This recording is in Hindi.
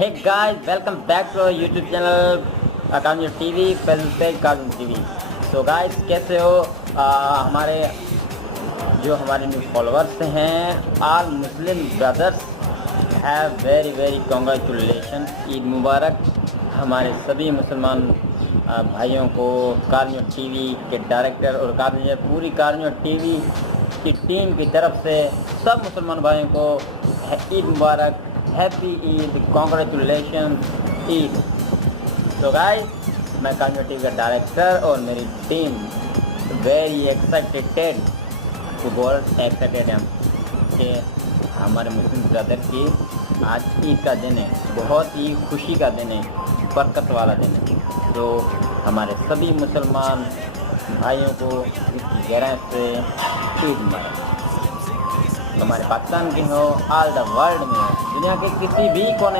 Hey guys, welcome back to our YouTube channel Karoonjhar TV, Facebook page Karoonjhar TV. So guys, कैसे हो? हमारे न्यू फॉलोअर्स हैं, all Muslim brothers have very congratulation, Eid मुबारक। हमारे सभी मुसलमान भाइयों को कारोंझर टीवी के डायरेक्टर और पूरी कारोंझर टीवी की टीम की तरफ से सब मुसलमान भाइयों को ईद मुबारक, हैप्पी ईद, कॉन्ग्रेचुलेशन ईद। तो गाइस, मैं कारोंझर टीवी का डायरेक्टर और मेरी टीम वेरी एक्साइटेड हम कि हमारे मुस्लिम ब्रदर की आज ईद का दिन है, बहुत ही खुशी का दिन है, बरकत वाला दिन है। तो हमारे सभी मुसलमान भाइयों को इसकी गहराई से ईद मुबारक। हमारे पाकिस्तान के हो, ऑल द वर्ल्ड में हो, दुनिया के किसी भी कोने